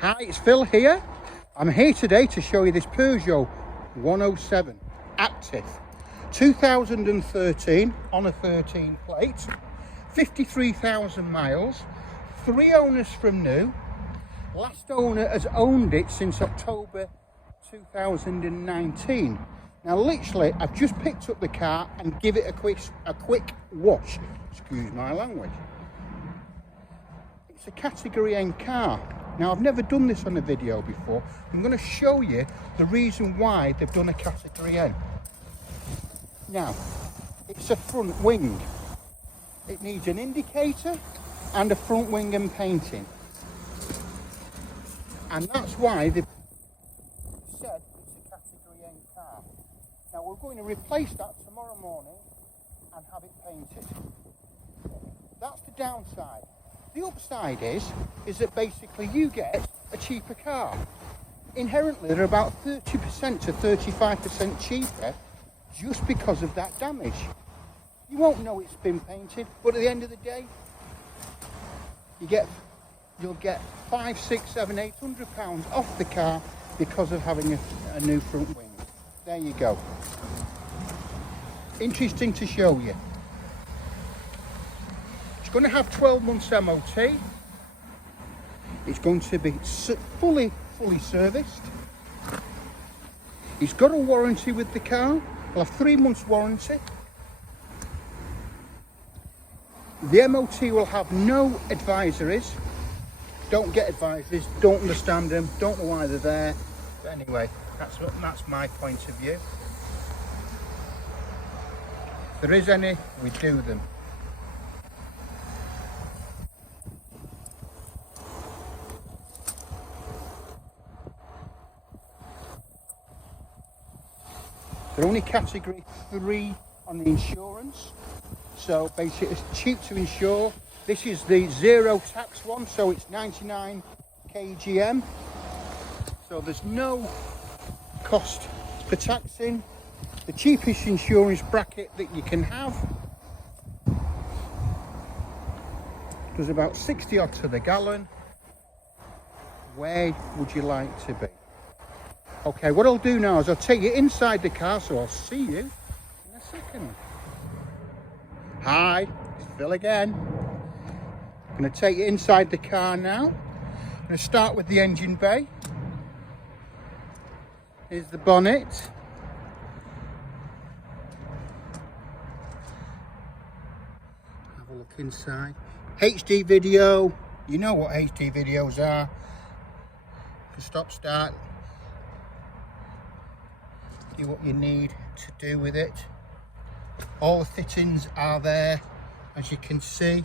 Hi, it's Phil here. I'm here today to show you this Peugeot 107 Active 2013 on a 13 plate, 53,000 miles, 3 owners from new. Last owner has owned it since October 2019. Now literally I've just picked up the car and give it a quick wash, excuse my language. It's a category N car. Now I've never done this on a video before. I'm going to show you the reason why they've done a category N. Now it's a front wing. It needs an indicator and a front wing and painting, and that's why they've said it's a category N car. Now we're going to replace that tomorrow morning and have it painted. That's the downside. The upside is that basically you get a cheaper car. Inherently they're about 30% to 35% cheaper just because of that damage. You won't know it's been painted, but at the end of the day you'll get 5, 6, 7, 800 pounds off the car because of having a new front wing. There you go. Interesting to show you. It's going to have 12 months MOT. It's going to be fully serviced. It's got a warranty with the car. It'll have 3 months warranty. The MOT will have no advisories. Don't get advisories, don't understand them, don't know why they're there. But anyway, that's my point of view. If there is any, we do them. They're only category 3 on the insurance, so basically it's cheap to insure. This is the zero tax one, so it's 99 kgm, so there's no cost for taxing. The cheapest insurance bracket that you can have. There's about 60 odd to the gallon. Where would you like to be? Okay, what I'll do now is I'll take you inside the car, so I'll see you in a second. Hi, it's Phil again. I'm going to take you inside the car now. I'm going to start with the engine bay. Here's the bonnet. Have a look inside. HD video. You know what HD videos are. Stop, start. Do what you need to do with it. All the fittings are there, as you can see.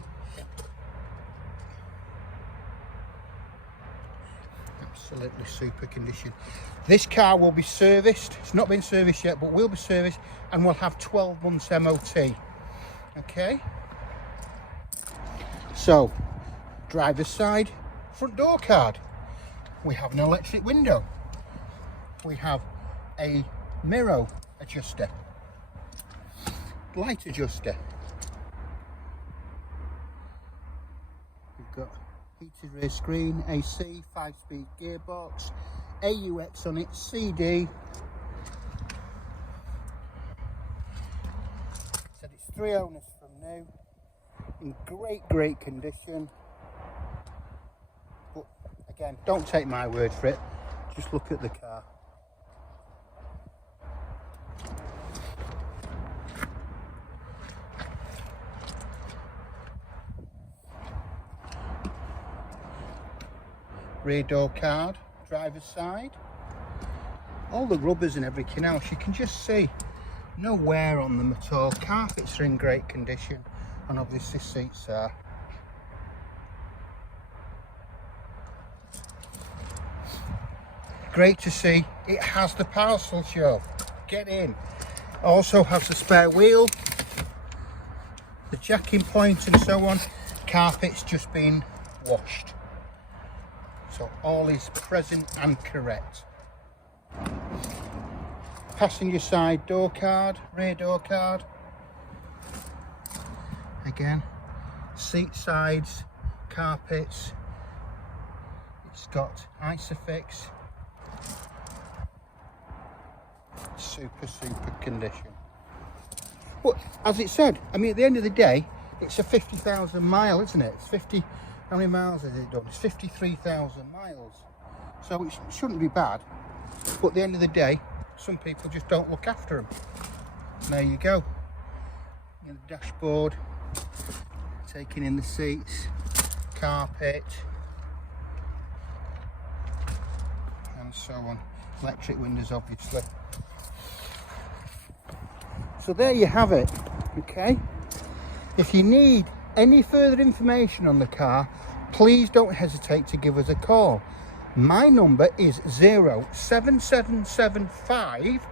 Absolutely super condition. This car will be serviced. It's not been serviced yet, but will be serviced, and will have 12 months MOT. Okay. So, driver's side, front door card. We have an electric window. We have a mirror adjuster, light adjuster. We've got heated rear screen, AC, 5-speed gearbox, AUX on it, CD. Said it's 3 owners from new, in great condition. But again, don't take my word for it, just look at the car. Rear door card, driver's side, all the rubbers and everything else, you can just see no wear on them at all. Carpets are in great condition, and obviously seats are. Great to see it has the parcel show. Get in. Also has the spare wheel, the jacking point and so on. Carpet's just been washed. So all is present and correct. Passenger side door card, rear door card. Again, seat sides, carpets. It's got Isofix. Super condition. But as it said, I mean, at the end of the day, it's a 50,000 mile, isn't it? It's 50. How many miles has it done? It's 53,000 miles. So it shouldn't be bad. But at the end of the day, some people just don't look after them. There you go. In the dashboard, taking in the seats, carpet, and so on. Electric windows, obviously. So there you have it. Okay. If you need any further information on the car, please don't hesitate to give us a call. My number is 07775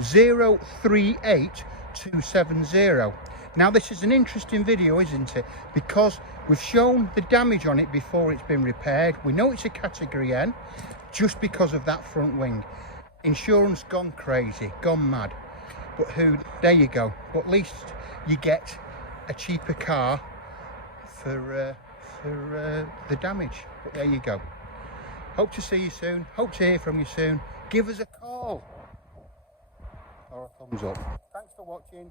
038 270. Now this is an interesting video, isn't it? Because we've shown the damage on it before it's been repaired. We know it's a category N just because of that front wing. Insurance gone crazy, gone mad. But there you go. But at least you get a cheaper car for the damage. But there you go. Hope to see you soon. Hope to hear from you soon. Give us a call or a thumbs up. Thanks for watching.